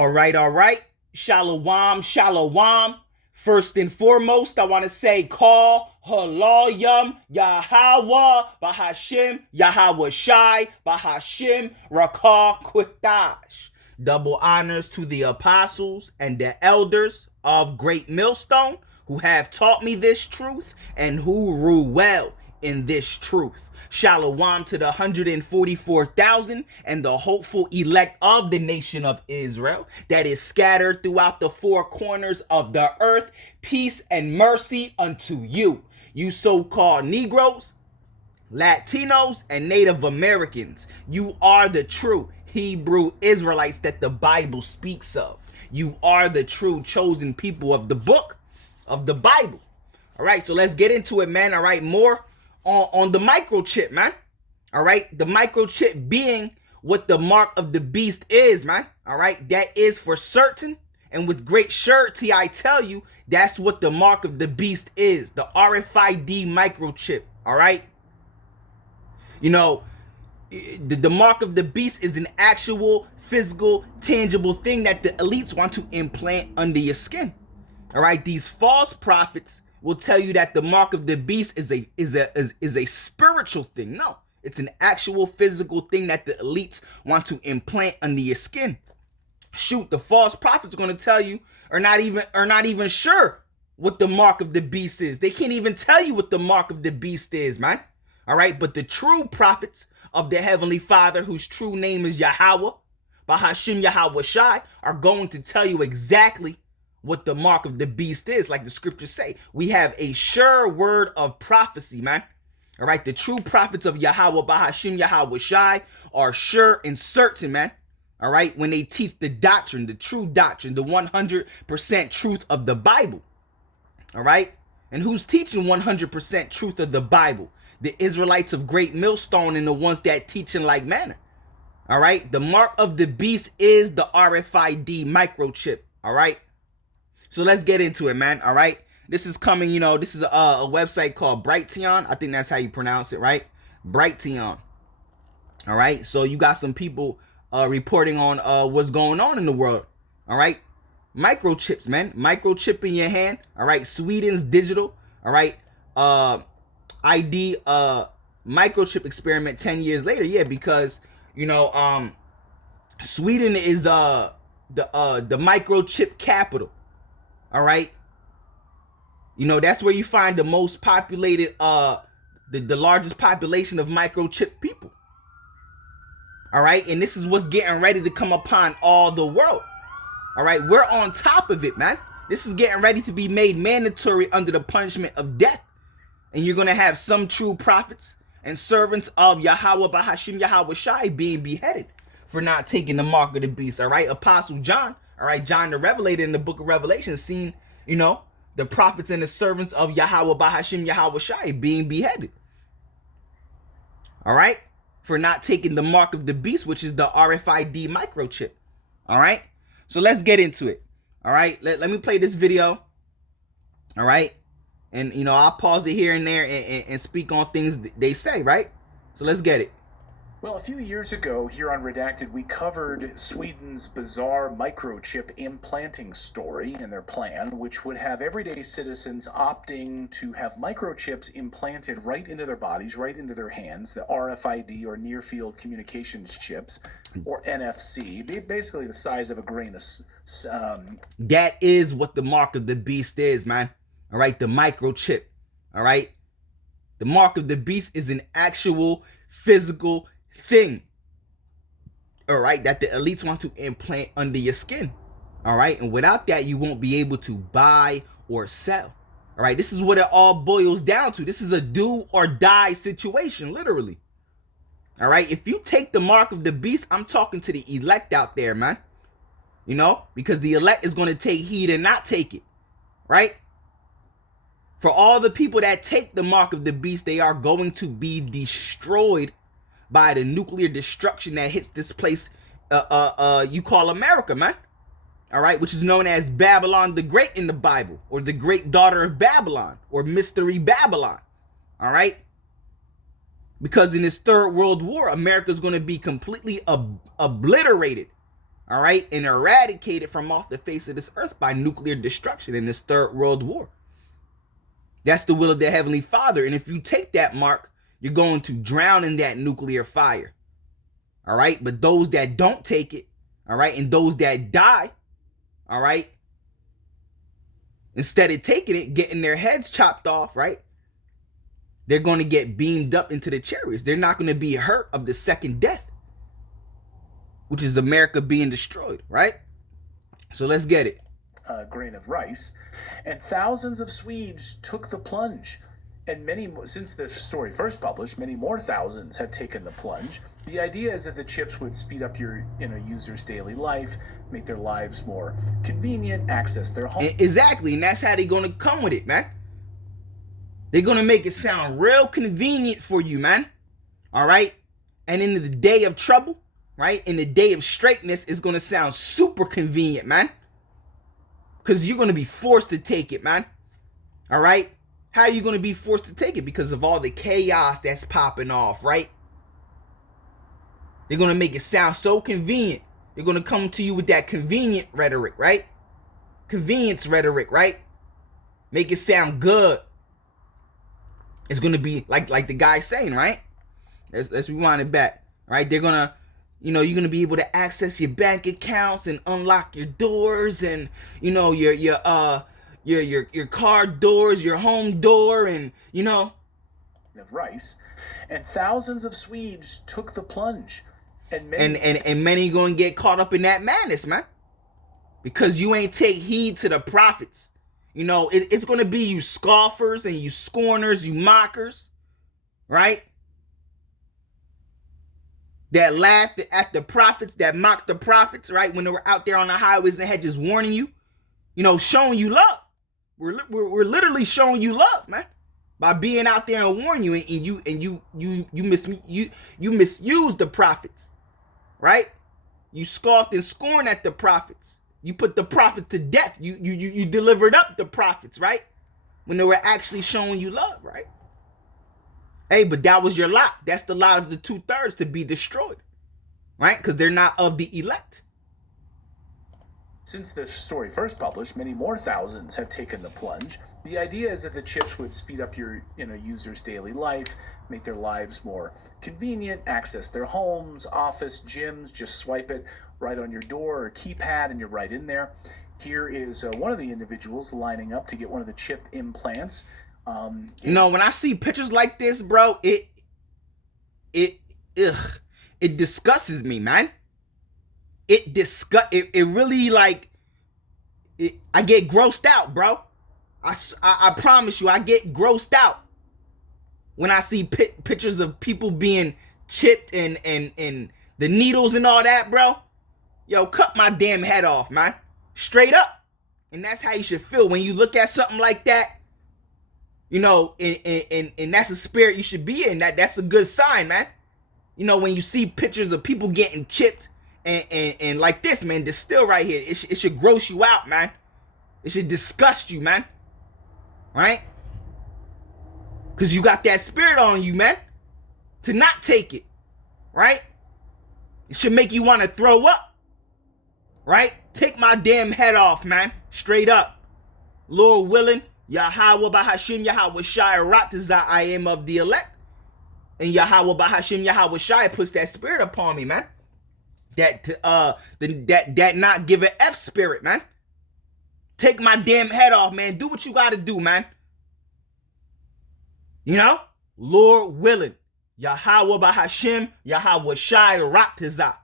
All right. Shalom, shalom. First and foremost, I want to say, call Halayim Yahweh Bahashim Yahweh Shai Bahashim Rakah Quitash. Double honors to the apostles and the elders of Great Millstone who have taught me this truth and who rule well in this truth. Shalom to the 144,000 and the hopeful elect of the nation of Israel that is scattered throughout the four corners of the earth. Peace and mercy unto you, you so-called Negroes, Latinos, and Native Americans. You are the true Hebrew Israelites that the Bible speaks of. You are the true chosen people of the book of the Bible. All right, so let's get into it, man. All right, more on the microchip, man. All right, the microchip being what the mark of the beast is, man. All right, that is for certain, and with great surety I tell you, that's what the mark of the beast is, the RFID microchip. All right, you know, the mark of the beast is an actual physical tangible thing that the elites want to implant under your skin. All right, these false prophets will tell you that the mark of the beast is a spiritual thing. No, it's an actual physical thing that the elites want to implant under your skin. Shoot, the false prophets are going to tell you are not even sure what the mark of the beast is. They can't even tell you what the mark of the beast is, man. All right, but the true prophets of the Heavenly Father, whose true name is Yahweh, Bahashim Yahweh Shai, are going to tell you exactly what the mark of the beast is. Like the scriptures say, we have a sure word of prophecy, man. All right, the true prophets of Yahweh Bahashim Yahweh Shai are sure and certain, man. All right, when they teach the doctrine, the true doctrine, the 100% truth of the Bible. All right, and who's teaching 100% truth of the Bible? The Israelites of Great Millstone and the ones that teach in like manner. All right, the mark of the beast is the RFID microchip. All right, so let's get into it, man. All right, this is coming, this is a website called Brighteon. I think that's how you pronounce it, right? Brighteon. All right, so you got some people reporting on what's going on in the world. All right, microchips, man. Microchip in your hand. All right, Sweden's digital. All right, ID microchip experiment 10 years later. Yeah, because Sweden is the microchip capital. All right, that's where you find the most populated the largest population of microchip people. All right, and this is what's getting ready to come upon all the world. All right, we're on top of it, man. This is getting ready to be made mandatory under the punishment of death. And you're going to have some true prophets and servants of Yahweh Bahashim Yahweh Shai being beheaded for not taking the mark of the beast. All right, Apostle John, all right, John the Revelator in the book of Revelation, seen, the prophets and the servants of Yahweh Bahashim Yahweh Shai being beheaded. All right, for not taking the mark of the beast, which is the RFID microchip. All right, so let's get into it. All right, let me play this video. All right. And, I'll pause it here and there and speak on things they say, right? So let's get it. Well, a few years ago here on Redacted, we covered Sweden's bizarre microchip implanting story and their plan, which would have everyday citizens opting to have microchips implanted right into their bodies, right into their hands, the RFID or near field communications chips, or NFC, basically the size of a grain of that is what the mark of the beast is, man. All right, the microchip. All right, the mark of the beast is an actual physical thing. All right, that the elites want to implant under your skin. All right, and without that, you won't be able to buy or sell. All right, this is what it all boils down to. This is a do or die situation, literally. All right, if you take the mark of the beast, I'm talking to the elect out there, man. Because the elect is going to take heed and not take it, right? For all the people that take the mark of the beast, they are going to be destroyed by the nuclear destruction that hits this place you call America, man. All right, which is known as Babylon the Great in the Bible, or the Great Daughter of Babylon, or Mystery Babylon. All right, because in this third world war, America is going to be completely obliterated. all right, and eradicated from off the face of this earth by nuclear destruction in this third world war. That's the will of the Heavenly Father. And if you take that mark, you're going to drown in that nuclear fire. All right. But those that don't take it, all right, and those that die, all right, instead of taking it, getting their heads chopped off, right, they're going to get beamed up into the chariots. They're not going to be hurt of the second death, which is America being destroyed, right? So let's get it. Grain of rice, and thousands of Swedes took the plunge. And since this story first published, many more thousands have taken the plunge. The idea is that the chips would speed up your user's daily life, make their lives more convenient, access their home. Exactly, and that's how they're going to come with it, man. They're going to make it sound real convenient for you, man. All right? And in the day of trouble, right, in the day of straightness, it's going to sound super convenient, man. Because you're going to be forced to take it, man. All right? How are you going to be forced to take it? Because of all the chaos that's popping off, right? They're going to make it sound so convenient. They're going to come to you with that convenient rhetoric, right? Convenience rhetoric, right? Make it sound good. It's going to be like the guy's saying, right? Let's rewind it back, right? They're going to, you're going to be able to access your bank accounts and unlock your doors and, your car doors, your home door, and, of rice. And thousands of Swedes took the plunge. And many going to get caught up in that madness, man. Because you ain't take heed to the prophets. It's going to be you scoffers and you scorners, you mockers, right? That laughed at the prophets, that mocked the prophets, right? When they were out there on the highways and hedges warning you, showing you love. We're literally showing you love, man, by being out there and warning you, and you misused the prophets, right? You scoffed and scorned at the prophets. You put the prophets to death. You delivered up the prophets, right? When they were actually showing you love, right? Hey, but that was your lot. That's the lot of the 2/3 to be destroyed, right? Because they're not of the elect. Since this story first published, many more thousands have taken the plunge. The idea is that the chips would speed up your user's daily life, make their lives more convenient, access their homes, office, gyms. Just swipe it right on your door or keypad and you're right in there. Here is one of the individuals lining up to get one of the chip implants. When I see pictures like this, bro, it disgusts me, man. It really, I get grossed out, bro. I promise you, I get grossed out when I see pictures of people being chipped and the needles and all that, bro. Yo, cut my damn head off, man. Straight up. And that's how you should feel when you look at something like that. And that's a spirit you should be in. That's a good sign, man. When you see pictures of people getting chipped and like this, man, this still right here, it should gross you out, man. It should disgust you, man. Right? Because you got that spirit on you, man, to not take it. Right? It should make you want to throw up. Right? Take my damn head off, man. Straight up. Lord willing, Yahweh Bahashim Yahweh Shai Ratazah, I am of the elect. And Yahweh Bahashim Yahweh Shai puts that spirit upon me, man. That not give an F spirit, man. Take my damn head off, man. Do what you gotta do, man. Lord willing. Yahweh Bahashim Yahweh Shai Ratazah.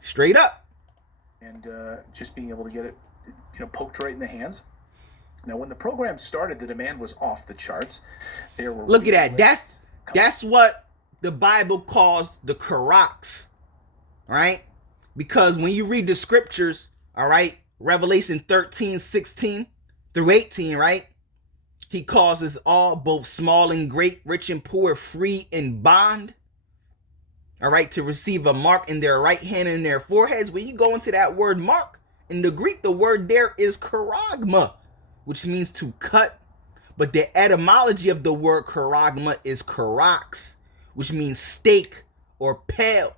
Straight up. And just being able to get it poked right in the hands. Now, when the program started, the demand was off the charts. There were look at that. That's what the Bible calls the Karax, right? Because when you read the scriptures, all right, Revelation 13:16 through 18, right? He causes all, both small and great, rich and poor, free and bond, all right, to receive a mark in their right hand and their foreheads. When you go into that word mark, in the Greek, the word there is charagma, which means to cut. But the etymology of the word charagma is karax, which means stake or pale.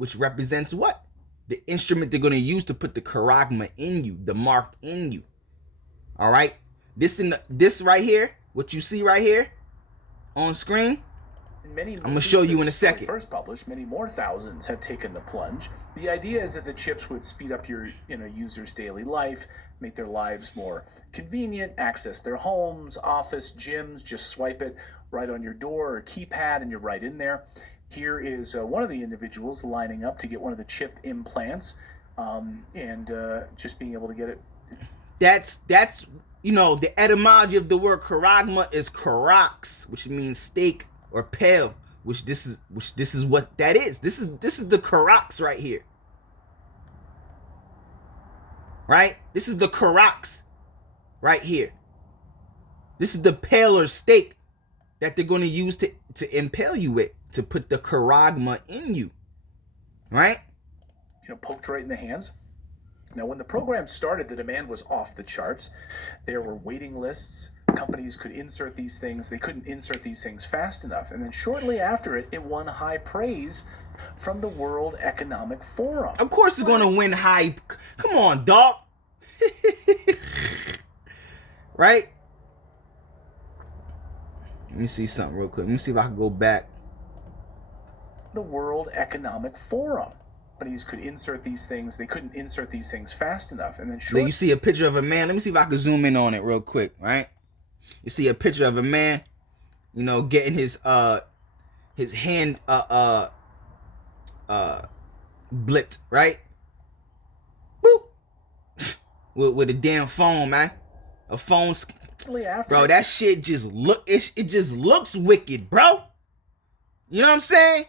which represents what? The instrument they're going to use to put the charagma in you, the mark in you. All right? This right here, what you see right here on screen, I'm going to show you in a second. First published, many more thousands have taken the plunge. The idea is that the chips would speed up your users' daily life, make their lives more convenient, access their homes, office, gyms, just swipe it right on your door or keypad and you're right in there. Here is one of the individuals lining up to get one of the chip implants and just being able to get it. That's the etymology of the word charagma is karax, which means steak or pale, which this is what that is. This is the karax right here. Right? This is the karax right here. This is the paler steak that they're going to use to impale you with, to put the charagma in you. Right? Poked right in the hands. Now, when the program started, the demand was off the charts. There were waiting lists. Companies could insert these things. They couldn't insert these things fast enough. And then shortly after it won high praise from the World Economic Forum. Of course it's going to win high. Come on, dog. Right? Let me see something real quick. Let me see if I can go back. The World Economic Forum. Companies could insert these things. They couldn't insert these things fast enough. And then you see a picture of a man. Let me see if I can zoom in on it real quick, right? You see a picture of a man, getting his hand blipped, right? Boop. with a damn phone, man. A phone. Bro, that shit just it just looks wicked, bro. You know what I'm saying?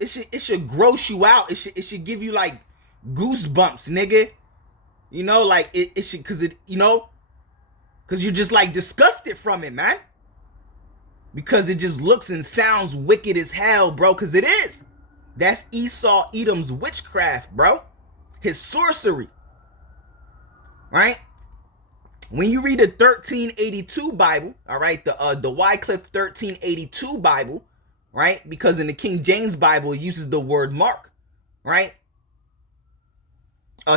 It should gross you out. It should give you like goosebumps, nigga. Like it should, cause you're just like disgusted from it, man. Because it just looks and sounds wicked as hell, bro. Cause it is. That's Esau Edom's witchcraft, bro. His sorcery. Right? When you read the 1382 Bible, all right, the Wycliffe 1382 Bible, right? Because in the King James Bible, it uses the word mark, right?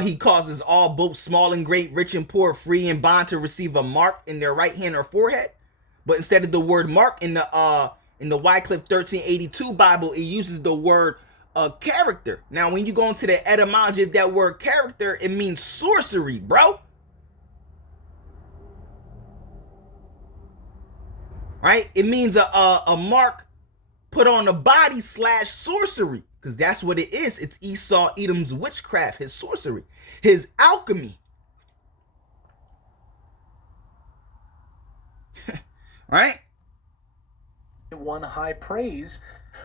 He causes all, both small and great, rich and poor, free and bond, to receive a mark in their right hand or forehead. But instead of the word mark in the Wycliffe 1382 Bible, it uses the word character. Now, when you go into the etymology of that word character, it means sorcery, bro. Right? It means a mark put on the body / sorcery. Because that's what it is. It's Esau Edom's witchcraft, his sorcery, his alchemy. Right? It won high praise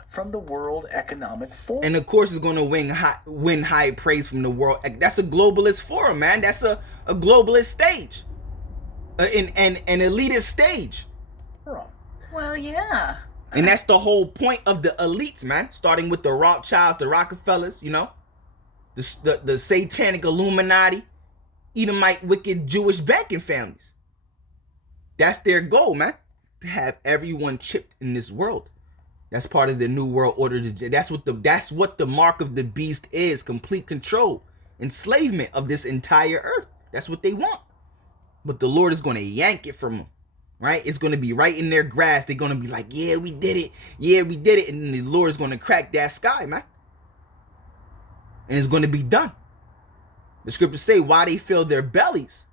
from the World Economic Forum. And of course it's going to win high praise from the world. That's a globalist forum, man. That's a globalist stage. An elitist stage. Well, yeah. And that's the whole point of the elites, man. Starting with the Rothschilds, the Rockefellers, the satanic Illuminati, Edomite, wicked Jewish banking families. That's their goal, man. To have everyone chipped in this world. That's part of the New World Order. That's what the mark of the beast is. Complete control, enslavement of this entire earth. That's what they want. But the Lord is going to yank it from them. Right? It's going to be right in their grasp. They're going to be like, yeah, we did it. Yeah, we did it. And then the Lord is going to crack that sky, man. And it's going to be done. The scriptures say, why they fill their bellies.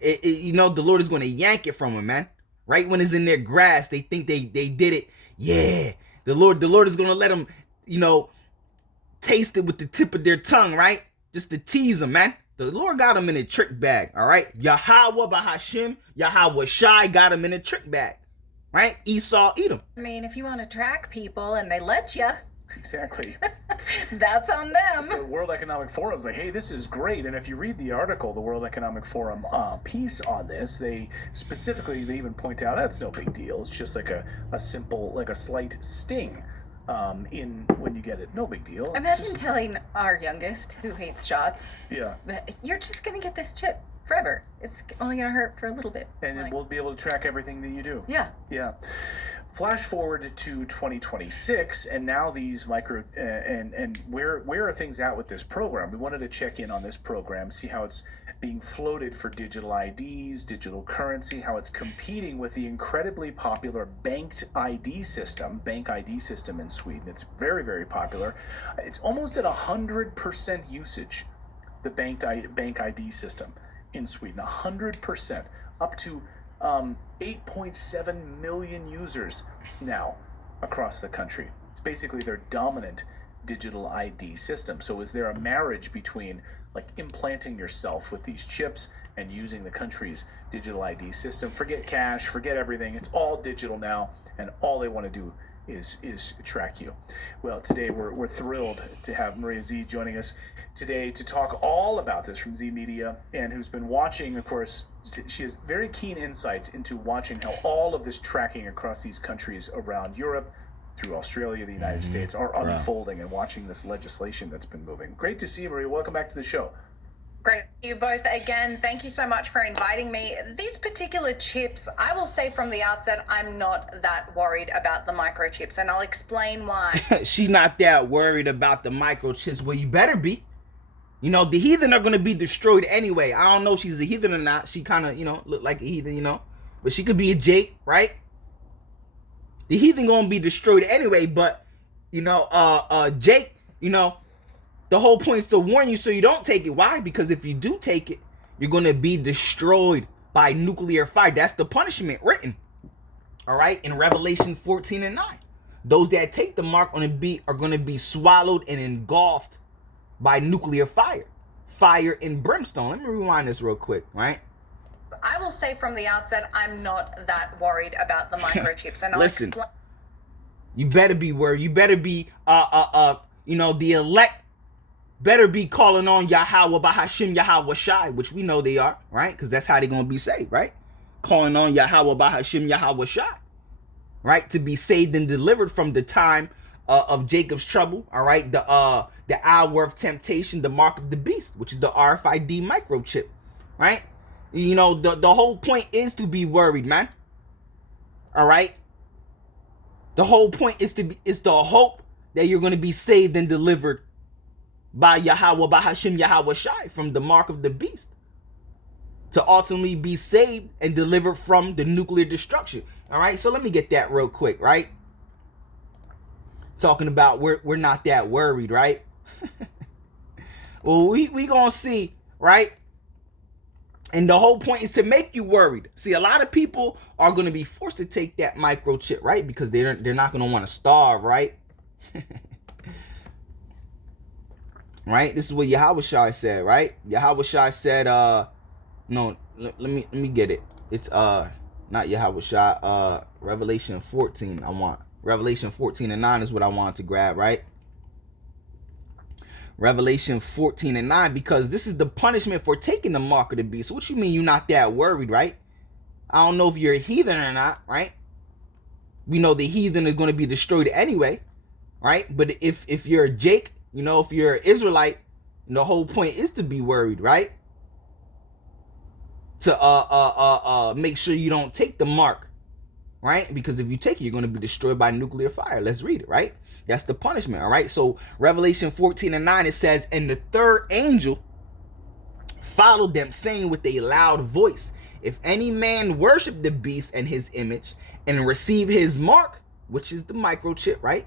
The Lord is going to yank it from them, man. Right when it's in their grasp, they think they did it. Yeah. The Lord is going to let them, taste it with the tip of their tongue, right? Just to tease them, man. The Lord got him in a trick bag, all right? Yahweh Bahashim, Yahweh Shai got him in a trick bag, right? Esau Edom. I mean, if you want to track people and they let you. Exactly. That's on them. So World Economic Forum's like, hey, this is great. And if you read the article, the World Economic Forum piece on this, they even point out that's no big deal. It's just like a simple, like a slight sting. When you get it, no big deal. Imagine telling our youngest, who hates shots, that you're just gonna get this chip forever. It's only gonna hurt for a little bit. And it will be able to track everything that you do. Yeah. Flash forward to 2026, and now these micro and where are things at with this program? We wanted to check in on this program, see how it's being floated for digital IDs, digital currency, how it's competing with the incredibly popular bank ID system in Sweden. It's very, very popular. It's almost at 100% usage, the bank ID system in Sweden. 100%, up to 8.7 million users now across the country. It's basically their dominant digital ID system. So is there a marriage between like implanting yourself with these chips and using the country's digital ID system? Forget cash, forget everything. It's all digital now, and all they want to do is track you. Well, today we're thrilled to have Maria Zeed joining us today to talk all about this from Z Media, and who's been watching, of course. She has very keen insights into watching how all of this tracking across these countries around Europe, through Australia, the United States, are unfolding, and watching this legislation that's been moving. Great to see you, Maria. Welcome back to the show. Great. You both again. Thank you so much for inviting me. These particular chips, I will say from the outset, I'm not that worried about the microchips, and I'll explain why. She's not that worried about the microchips. Well, you better be. You know, the heathen are going to be destroyed anyway. I don't know if she's a heathen or not. She kind of, look like a heathen, But she could be a Jake, right? The heathen going to be destroyed anyway. But, Jake, the whole point is to warn you so you don't take it. Why? Because if you do take it, you're going to be destroyed by nuclear fire. That's the punishment written. All right? In Revelation 14:9. Those that take the mark on the beast are going to be swallowed and engulfed by nuclear fire and brimstone. Let me rewind this real quick, right? I will say from the outset, I'm not that worried about the microchips, and I'll Listen, explain. You better be worried. You better be, the elect better be calling on Yahweh Bahashim Yahweh Shai, which we know they are, right? Because that's how they're gonna be saved, right? Calling on Yahweh Bahashim Yahweh Shai, right? To be saved and delivered from the time of Jacob's trouble, all right? The hour of temptation, the mark of the beast, which is the RFID microchip, right? The whole point is to be worried, man. All right? The whole point is to hope that you're going to be saved and delivered by Yahweh, by Hashem Yahweh Shai, from the mark of the beast, to ultimately be saved and delivered from the nuclear destruction. All right? So let me get that real quick, right? Talking about we're not that worried, right? Well, we gonna see, right? And the whole point is to make you worried. See, a lot of people are gonna be forced to take that microchip, right? Because they're not gonna want to starve, right? Right? This is what Yahweh Shai said, right? Yahweh Shai said, no, let me get it. It's not Yahweh Shai, Revelation 14. Revelation 14:9 is what I wanted to grab, right? Revelation 14:9, because this is the punishment for taking the mark of the beast. So what you mean you're not that worried, right? I don't know if you're a heathen or not, right? We know the heathen is going to be destroyed anyway, right? But if you're a Jake, if you're an Israelite, the whole point is to be worried, right? To make sure you don't take the mark, right? Because if you take it, you're going to be destroyed by nuclear fire. Let's read it, right? That's the punishment, all right? So Revelation 14:9, it says, and the third angel followed them, saying with a loud voice, if any man worship the beast and his image and receive his mark, which is the microchip, right?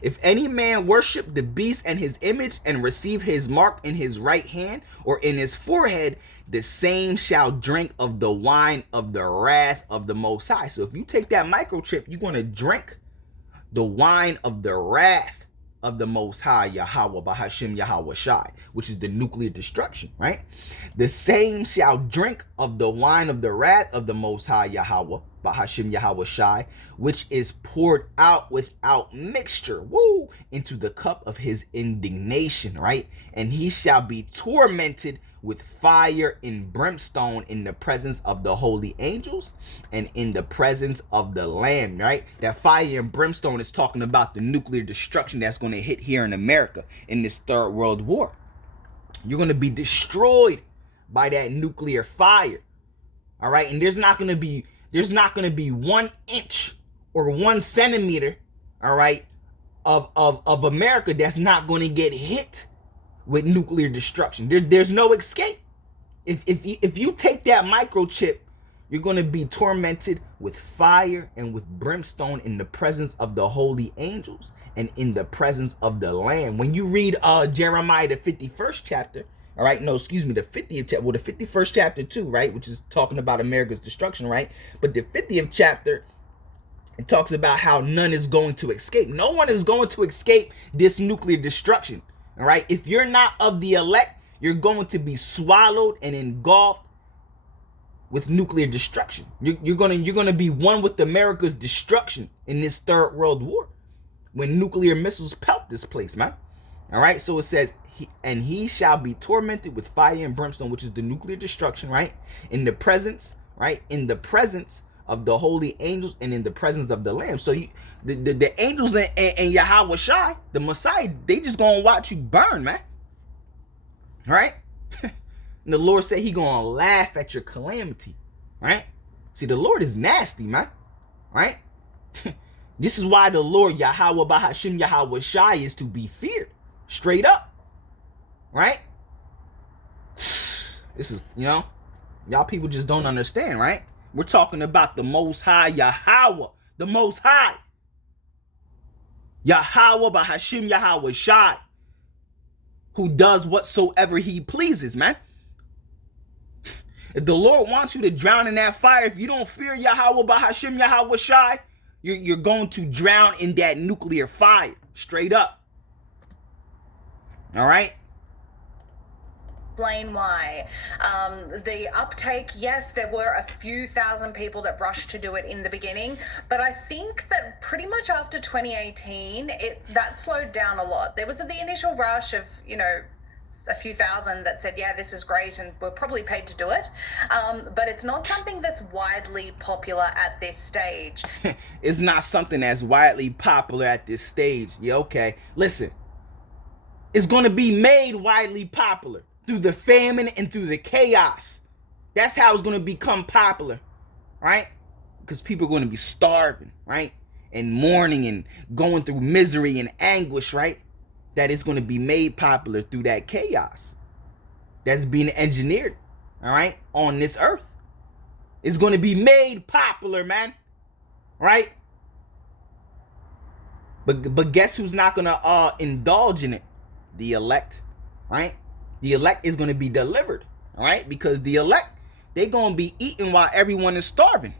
If any man worship the beast and his image and receive his mark in his right hand or in his forehead, the same shall drink of the wine of the wrath of the Most High. So if you take that microchip, you're going to drink the wine of the wrath of the Most High, Yahweh Bahashim Yahweh Shai, which is the nuclear destruction, right? The same shall drink of the wine of the wrath of the Most High, Yahweh Bahashim Yahweh Shai, which is poured out without mixture, into the cup of his indignation, right? And he shall be tormented with fire and brimstone in the presence of the holy angels and in the presence of the Lamb, right? That fire and brimstone is talking about the nuclear destruction that's going to hit here in America in this third world war. You're going to be destroyed by that nuclear fire, all right? And there's not going to be 1 inch or 1 centimeter, all right, of America that's not going to get hit with nuclear destruction. There's no escape. If you take that microchip, you're going to be tormented with fire and with brimstone in the presence of the holy angels and in the presence of the Lamb. When you read Jeremiah, the 51st chapter, all right, no, excuse me, the 50th chapter, well, the 51st chapter too, right, which is talking about America's destruction, right? But the 50th chapter, it talks about how none is going to escape. No one is going to escape this nuclear destruction, all right? If you're not of the elect, you're going to be swallowed and engulfed with nuclear destruction. You're gonna be one with America's destruction in this third world war when nuclear missiles pelt this place, man. All right, so it says, he shall be tormented with fire and brimstone, which is the nuclear destruction, right? In the presence, right? In the presence of the holy angels and in the presence of the Lamb. So the angels and Yahweh Shai, the Messiah, they just gonna watch you burn, man. All right? And the Lord said he gonna laugh at your calamity, right? See, the Lord is nasty, man, right? This is why the Lord, Yahweh Bahashim Yahweh Shai, is to be feared, straight up, right? This is, y'all people just don't understand, right? We're talking about the Most High Yahweh, the Most High. Yahweh Bahashim Yahweh Shai, who does whatsoever he pleases, man. If the Lord wants you to drown in that fire, if you don't fear Yahweh Bahashim Yahweh Shai, you're going to drown in that nuclear fire, straight up. All right? Explain why. The uptake, yes, there were a few thousand people that rushed to do it in the beginning, but I think that pretty much after 2018, that slowed down a lot. There was the initial rush of, a few thousand that said, yeah, this is great, and we're probably paid to do it. But it's not something that's widely popular at this stage. It's not something that's widely popular at this stage. Yeah, okay. Listen, it's going to be made widely popular through the famine and through the chaos. That's how it's going to become popular, right? Because people are going to be starving, right? And mourning and going through misery and anguish, right? That is going to be made popular through that chaos that's being engineered, all right, on this earth. It's going to be made popular, man, right? But guess who's not going to indulge in it? The elect, right? The elect is going to be delivered, all right? Because the elect, they're going to be eating while everyone is starving,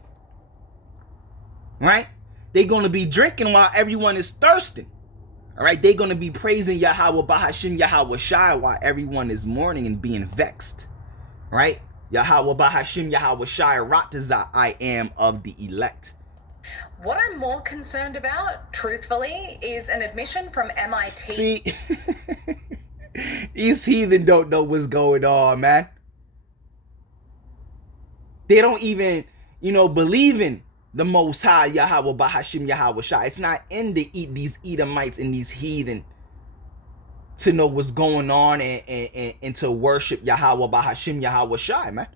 right? They're going to be drinking while everyone is thirsting. All right, they're going to be praising Yahweh Bahashim Yahweh Shai while everyone is mourning and being vexed. Right? Yahweh Bahashim Yahweh Shai Ratazah, I am of the elect. What I'm more concerned about, truthfully, is an admission from MIT. See, these heathen don't know what's going on, man. They don't even, believe in the Most High Yahweh Bahashim Yahweh Shai. It's not in these Edomites and these heathen to know what's going on and to worship Yahweh Bahashim Yahweh Shai, man.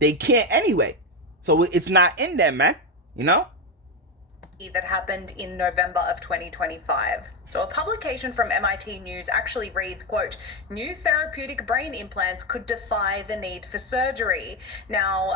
They can't anyway. So it's not in them, man. That happened in November of 2025. So a publication from MIT News actually reads, quote, new therapeutic brain implants could defy the need for surgery. Now,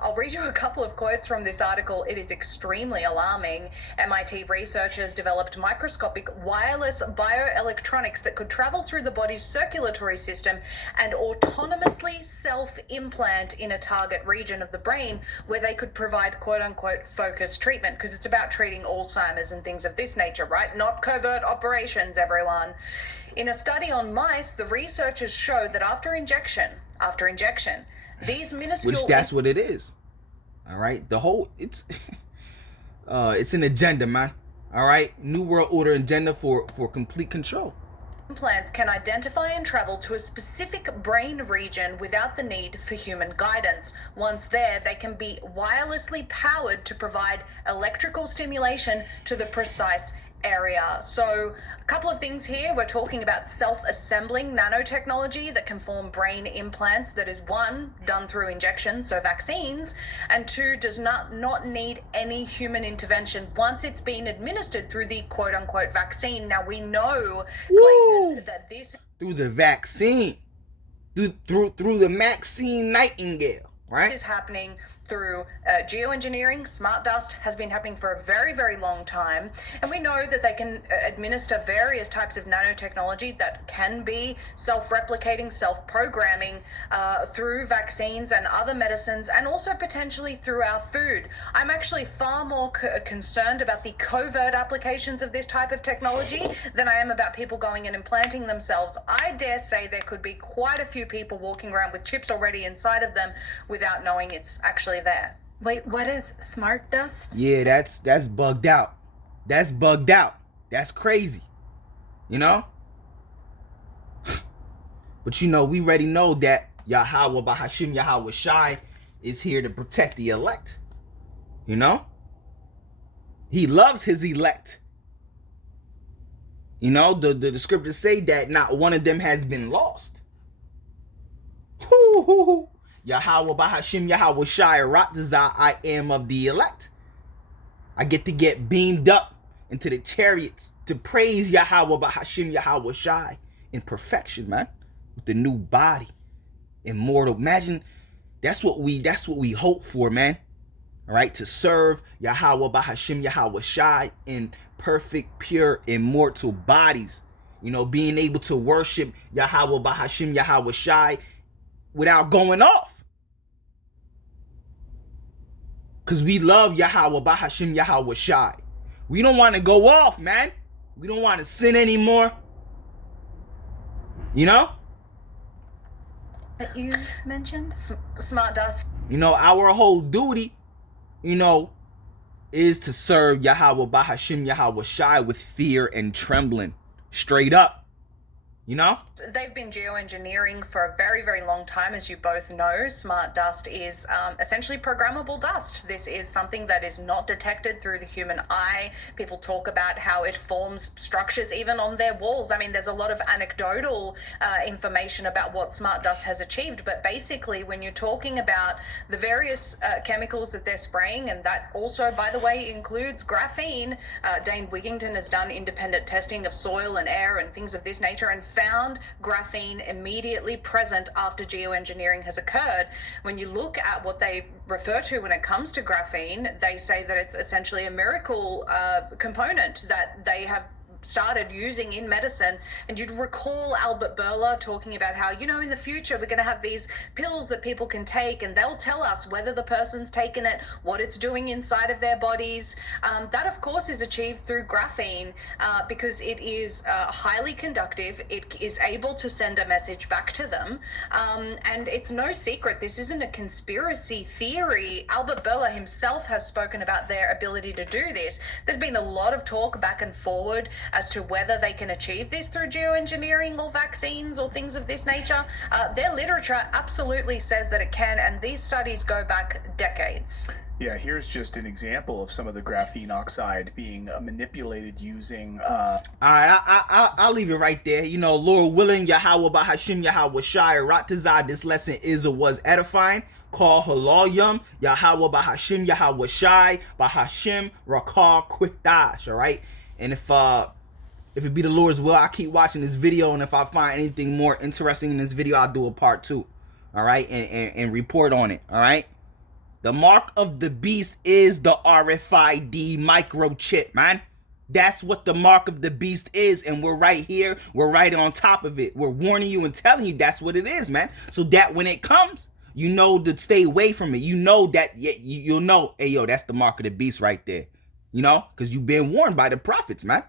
I'll read you a couple of quotes from this article. It is extremely alarming. MIT researchers developed microscopic wireless bioelectronics that could travel through the body's circulatory system and autonomously self-implant in a target region of the brain where they could provide quote-unquote focused treatment, because it's about treating Alzheimer's and things of this nature, right? Not covert operations, everyone. In a study on mice, the researchers showed that after injection, these minuscule... Which that's what it is. All right? It's an agenda, man. All right? New World Order agenda for complete control. Implants can identify and travel to a specific brain region without the need for human guidance. Once there, they can be wirelessly powered to provide electrical stimulation to the precise area. So a couple of things here. We're talking about self-assembling nanotechnology that can form brain implants that is, one, done through injection, so vaccines, and two, does not need any human intervention once it's been administered through the quote-unquote vaccine. Now we know, Clayton, that this... Through the vaccine. Through the Maxine Nightingale, right? Is happening through geoengineering. Smart dust has been happening for a very, very long time. And we know that they can administer various types of nanotechnology that can be self-replicating, self-programming through vaccines and other medicines, and also potentially through our food. I'm actually far more concerned about the covert applications of this type of technology than I am about people going and implanting themselves. I dare say there could be quite a few people walking around with chips already inside of them without knowing it's actually there. Wait, what is smart dust? Yeah, that's bugged out. That's bugged out. That's crazy. You know? But you know, we already know that Yahweh Bahashim Yahweh Shai is here to protect the elect. You know? He loves his elect. You know, the scriptures say that not one of them has been lost. Hoo-hoo-hoo. Yahweh Bahashim Yahweh Shai Ratazah, I am of the elect. I get to get beamed up into the chariots to praise Yahweh Bahashim Yahweh Shai in perfection, man. With the new body. Immortal. Imagine that's what we hope for, man. All right, to serve Yahweh Bahashim Yahweh Shai in perfect, pure, immortal bodies. You know, being able to worship Yahweh Bahashim Yahweh Shai without going off. Because we love Yahweh Bahashim Yahweh Shai. We don't want to go off, man. We don't want to sin anymore. You know? That you mentioned? Smart dust. You know, our whole duty, you know, is to serve Yahweh Bahashim Yahweh Shai with fear and trembling. Straight up. You know? They've been geoengineering for a very, very long time. As you both know, smart dust is essentially programmable dust. This is something that is not detected through the human eye. People talk about how it forms structures even on their walls. I mean, there's a lot of anecdotal information about what smart dust has achieved. But basically, when you're talking about the various chemicals that they're spraying, and that also, by the way, includes graphene, Dane Wigington has done independent testing of soil and air and things of this nature and found graphene immediately present after geoengineering has occurred. When you look at what they refer to when it comes to graphene, they say that it's essentially a miracle component that they have started using in medicine. And you'd recall Albert Bourla talking about how, you know, in the future we're going to have these pills that people can take and they'll tell us whether the person's taken it, what it's doing inside of their bodies. That of course is achieved through graphene because it is highly conductive. It is able to send a message back to them, and it's no secret, this isn't a conspiracy theory. Albert Bourla himself has spoken about their ability to do this. There's been a lot of talk back and forward as to whether they can achieve this through geoengineering or vaccines or things of this nature. Their literature absolutely says that it can, and these studies go back decades. Yeah, here's just an example of some of the graphene oxide being manipulated using... All right, I'll leave it right there. You know, Lord willing, Yahweh Bahashim Yahweh Shai Ratazah, this lesson is or was edifying. Call halal yum, Yahweh Bahashim Yahweh Shai, Bahashim Rakar Quitash, all right? And if it be the Lord's will, I'll keep watching this video, and if I find anything more interesting in this video, I'll do a part 2, all right, and report on it, all right? The mark of the beast is the RFID microchip, man. That's what the mark of the beast is, and we're right here. We're right on top of it. We're warning you and telling you that's what it is, man. So that when it comes, you know to stay away from it. You know that you'll know, hey, yo, that's the mark of the beast right there. You know, because you've been warned by the prophets, man.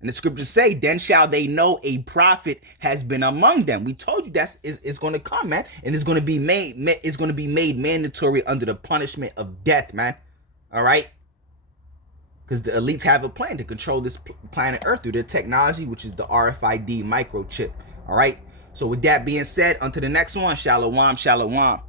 And the scriptures say, then shall they know a prophet has been among them. We told you it's going to come, man. And it's going to be made mandatory under the punishment of death, man. All right? Because the elites have a plan to control this planet Earth through their technology, which is the RFID microchip. All right? So with that being said, until the next one, shalom, shalom.